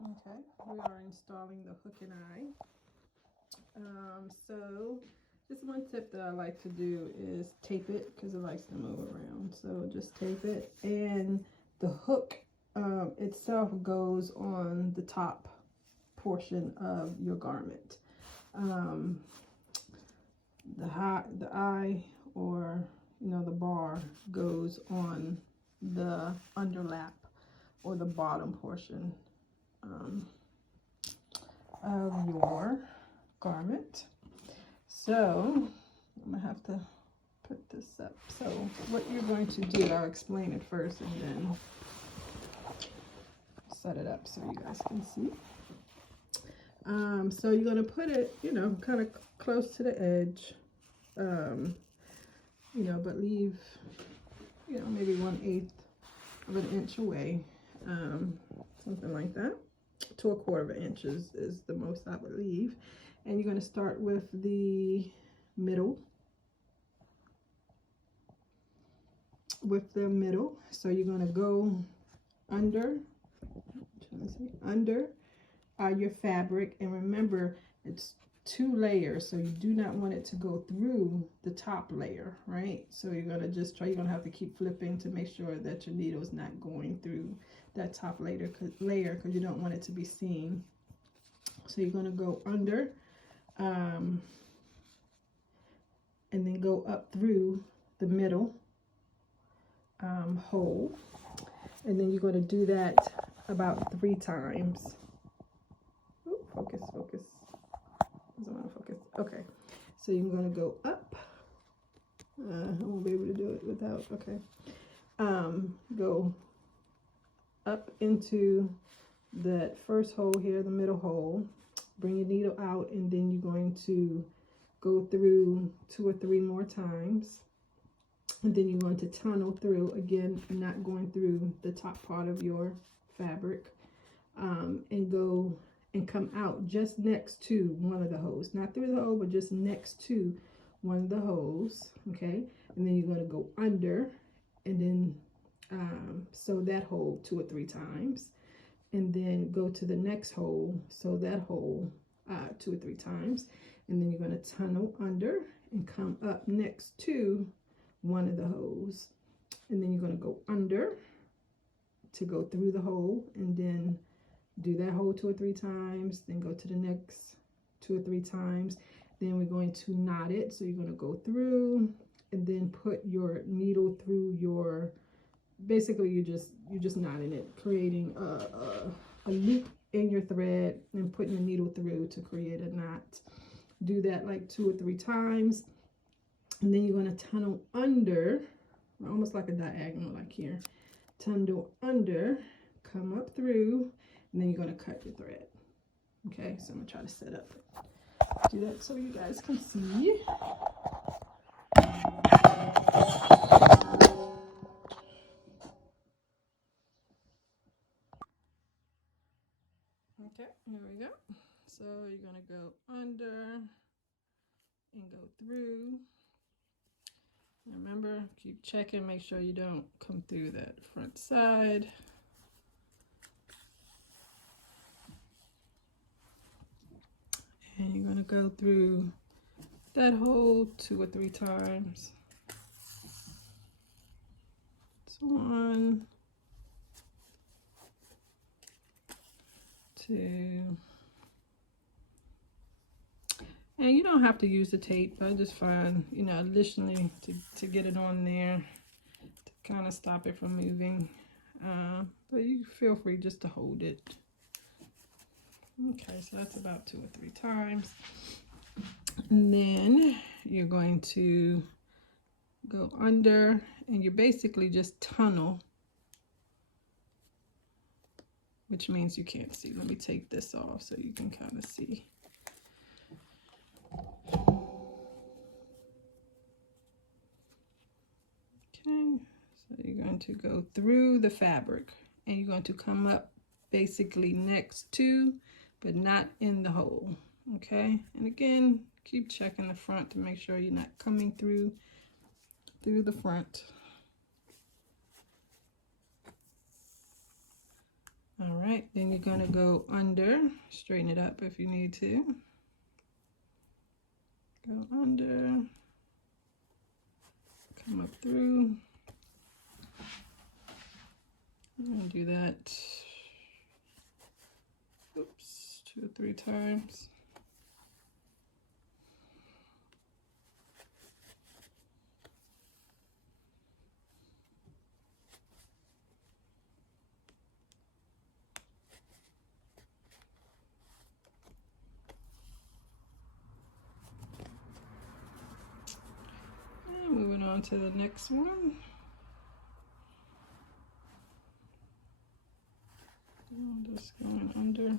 Okay, we are installing the hook and eye. So just one tip that I like to do is tape it because it likes to move around. So just tape it, and the hook itself goes on the top portion of your garment. Um, the eye, or the bar, goes on the underlap or the bottom portion of your garment. So I'm gonna have to put this up. So what you're going to do, I'll explain it first and then set it up so you guys can see. So you're gonna put it, kind of close to the edge, but leave, maybe 1/8 of an inch away, something like that. To 1/4 inch is the most I would leave. And you're going to start with the middle. So you're going to go under your fabric, and remember it's 2 layers, so you do not want it to go through the top layer, right? So you're going to have to keep flipping to make sure that your needle is not going through that top layer because you don't want it to be seen. So you're going to go under and then go up through the middle hole, and then you're going to do that about 3 times. Ooh, focus. Doesn't want to focus. Okay, so you're going to go up. I won't be able to do it without. Okay, go up into that first hole here, the middle hole. Bring your needle out, and then you're going to go through 2 or 3 more times, and then you're going to tunnel through again, not going through the top part of your fabric, and go and come out just next to one of the holes, not through the hole, but just next to one of the holes. Okay, and then you're going to go under, and then sew that hole 2 or 3 times, and then go to the next hole, sew that hole 2 or 3 times, and then you're going to tunnel under and come up next to one of the holes, and then you're going to go under to go through the hole, and then do that hole 2 or 3 times, then go to the next 2 or 3 times. Then we're going to knot it, so you're going to go through and then put your needle through your, basically you're just knotting it, creating a loop in your thread and putting the needle through to create a knot. Do that like 2 or 3 times, and then you're going to tunnel under, almost like a diagonal, like here. Tunnel under, come up through, and then you're going to cut your thread. Okay, so I'm going to try to set up, do that so you guys can see. Okay, here we go. So you're going to go under and go through. Remember, keep checking, make sure you don't come through that front side. And you're going to go through that hole 2 or 3 times. It's 1, 2. And you don't have to use the tape. I just find, additionally to get it on there to kind of stop it from moving. But you feel free just to hold it. Okay, so that's about 2 or 3 times. And then you're going to go under, and you basically just tunnel, which means you can't see. Let me take this off so you can kind of see. Okay, so you're going to go through the fabric, and you're going to come up basically next to, but not in the hole. Okay, and again, keep checking the front to make sure you're not coming through the front. All right. right, then you're going to go under, straighten it up if you need to. Go under, come up through. I'm going to do that, oops, 2 or 3 times. Moving on to the next one. I'm just going under.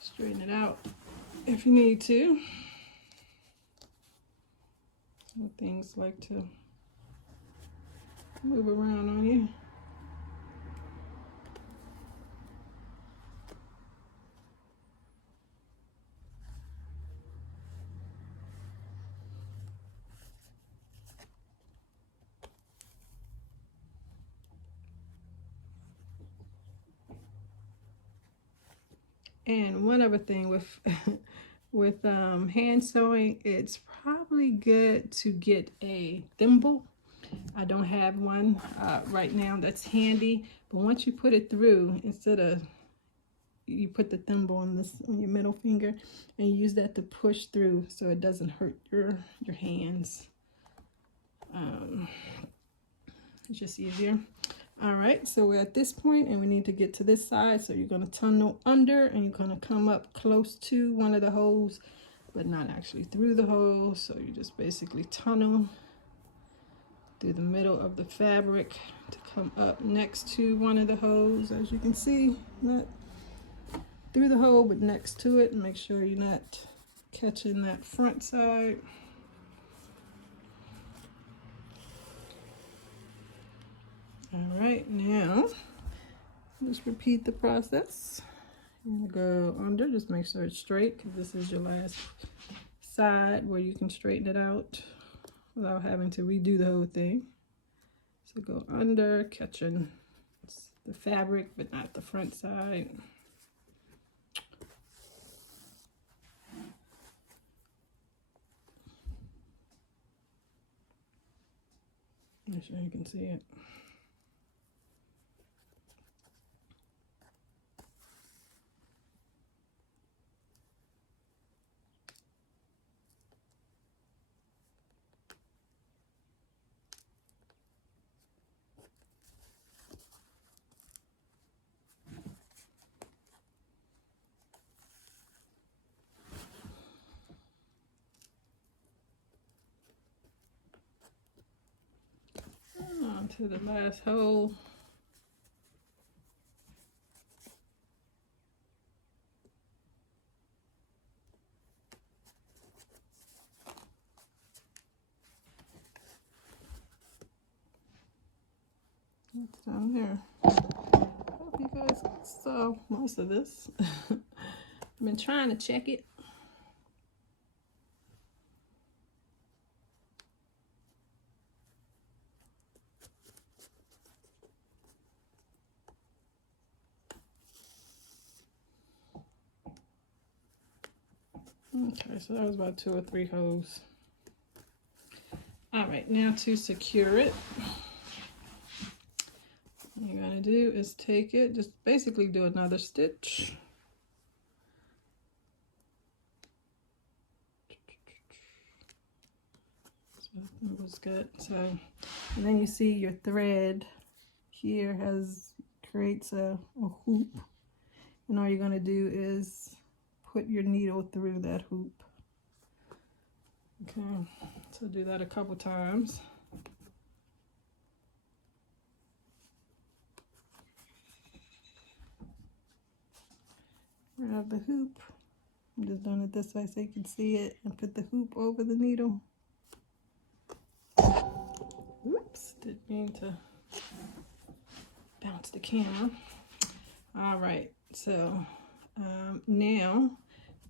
Straighten it out if you need to. Some things like to move around on you. And one other thing with with hand sewing, it's probably good to get a thimble. I don't have one right now that's handy, but once you put it through, instead of you put the thimble on your middle finger and you use that to push through so it doesn't hurt your hands. It's just easier. All right, so we're at this point and we need to get to this side. So you're going to tunnel under and you're going to come up close to one of the holes, but not actually through the hole. So you just basically tunnel through the middle of the fabric to come up next to one of the holes. As you can see, not through the hole, but next to it, and make sure you're not catching that front side. All right, now just repeat the process. You're gonna go under, just make sure it's straight because this is your last side where you can straighten it out without having to redo the whole thing. So go under, catching the fabric but not the front side. Make sure you can see it. On to the last hole. It's down there. Hope you guys saw most of this. I've been trying to check it. Okay, so that was about 2 or 3 holes. All right, now to secure it, what you're gonna do is take it, just basically do another stitch. So that was good. So, and then you see your thread here creates a hoop, and all you're gonna do is put your needle through that hoop. Okay, so do that a couple times. Grab the hoop. I'm just doing it this way so you can see it, and put the hoop over the needle. Whoops, didn't mean to bounce the camera. All right, so now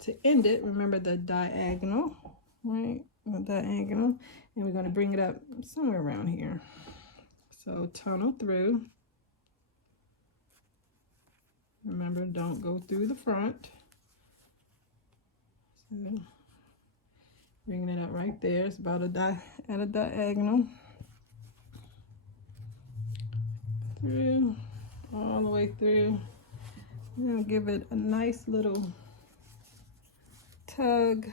to end it, remember the diagonal, right? The diagonal, and we're going to bring it up somewhere around here. So tunnel through. Remember, don't go through the front. So bringing it up right there. It's about at a diagonal. Through, all the way through. Now give it a nice little tug.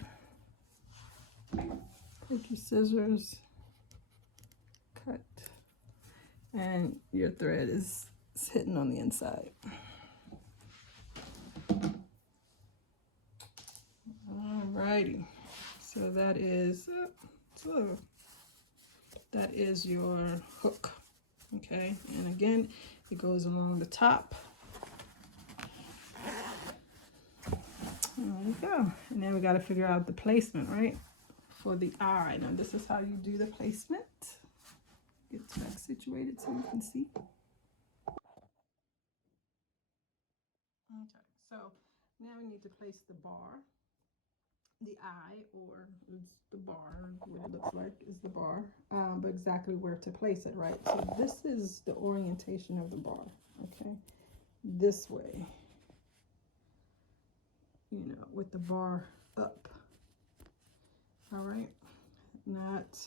Take your scissors, cut, and your thread is hitting on the inside. Alrighty, so that is your hook. Okay, and again, it goes along the top. There we go. And then we got to figure out the placement, right? For the eye. Now this is how you do the placement. Get back situated so you can see. Okay, so now we need to place the bar. The eye, or it's the bar, what it looks like is the bar, but exactly where to place it, right? So this is the orientation of the bar, okay? This way, you know, with the bar up, all right? Not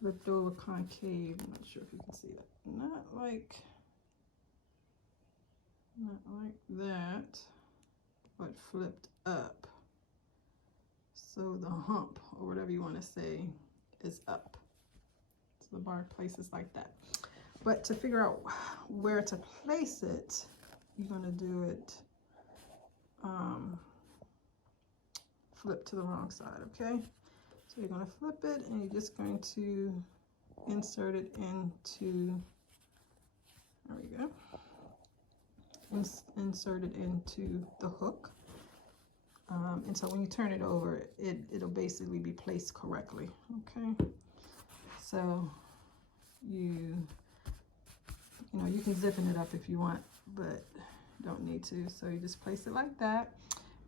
flipped over concave. I'm not sure if you can see that. Not like that, but flipped up. So the hump, or whatever you want to say, is up. So the bar places like that. But to figure out where to place it, you're going to do it flip to the wrong side, okay? So you're going to flip it, and you're just going to insert it into, there we go, insert it into the hook. And so when you turn it over, it'll basically be placed correctly, okay? So you know, you can zipping it up if you want, but don't need to. So you just place it like that.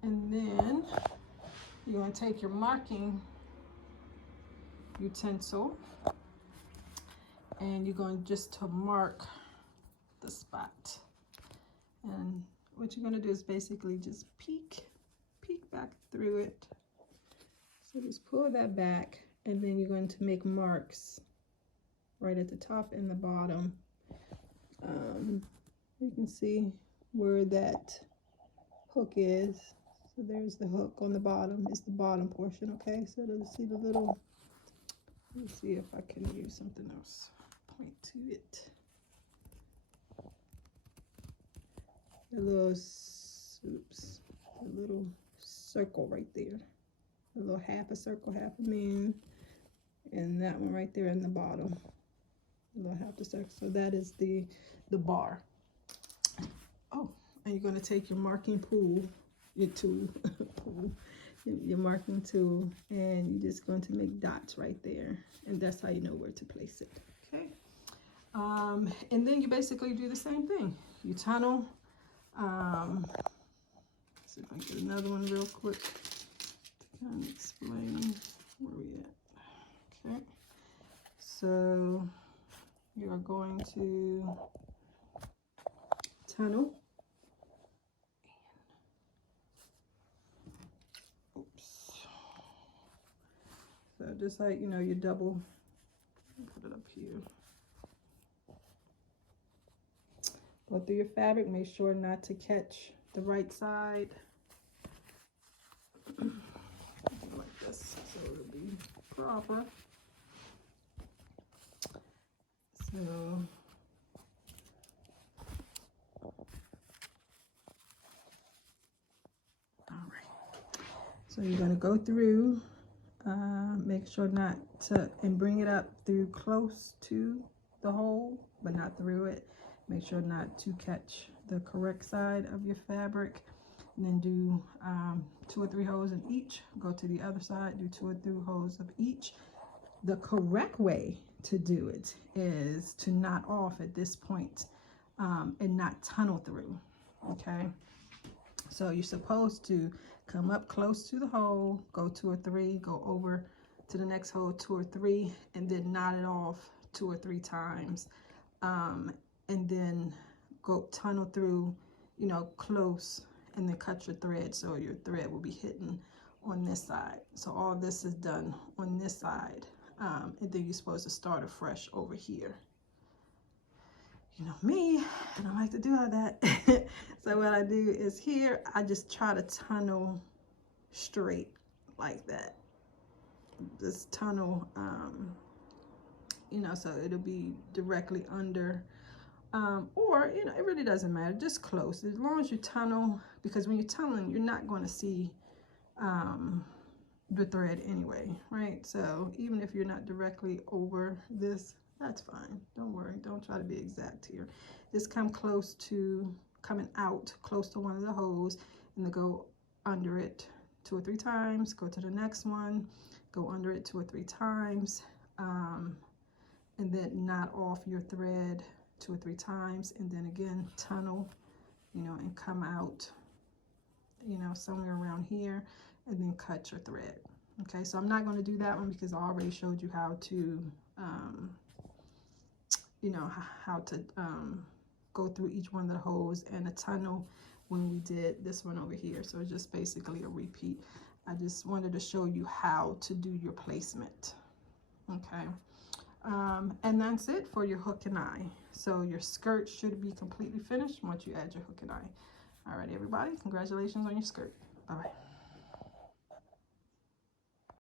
And then you're going to take your marking utensil, and you're going just to mark the spot. And what you're going to do is basically just peek back through it. So just pull that back, and then you're going to make marks right at the top and the bottom. You can see where that hook is. So there's the hook on the bottom. It's the bottom portion, okay? So see the little, let me see if I can use something else. Point to it. The little, oops, the little circle right there. A little half a circle, half a moon. And that one right there in the bottom. A little half a circle. So that is the bar. Oh, and you're going to take your marking your marking tool, and you're just going to make dots right there, and that's how you know where to place it, okay? And then you basically do the same thing. You tunnel. Let's see if I can get another one real quick to kind of explain where we at. Okay, so you are going to tunnel. Oops. So just like, you know, you double, put it up here. Go through your fabric, make sure not to catch the right side. Like this, so it'll be proper. So so you're going to go through, make sure not to, and bring it up through close to the hole, but not through it. Make sure not to catch the correct side of your fabric. And then do 2 or 3 holes in each. Go to the other side, do 2 or 3 holes of each. The correct way to do it is to knot off at this point, and not tunnel through, okay? So you're supposed to come up close to the hole, go 2 or 3, go over to the next hole 2 or 3, and then knot it off 2 or 3 times, and then go tunnel through, you know, close, and then cut your thread so your thread will be hidden on this side. So all this is done on this side, and then you're supposed to start afresh over here. You know me, I don't like to do all that. So what I do is here, I just try to tunnel straight like that. Just tunnel, you know, so it'll be directly under, or, you know, it really doesn't matter, just close, as long as you tunnel, because when you're tunneling, you're not going to see the thread anyway, right? So even if you're not directly over this, that's fine. Don't worry, don't try to be exact here. Just come close to, coming out close to one of the holes, and then go under it 2 or 3 times, go to the next one, go under it 2 or 3 times, and then knot off your thread 2 or 3 times, and then again tunnel, you know, and come out, you know, somewhere around here, and then cut your thread. Okay, so I'm not going to do that one because I already showed you how to you know, how to go through each one of the holes and a tunnel when we did this one over here. So it's just basically a repeat. I just wanted to show you how to do your placement. Okay, and that's it for your hook and eye. So your skirt should be completely finished once you add your hook and eye. All right, everybody, congratulations on your skirt. Bye-bye.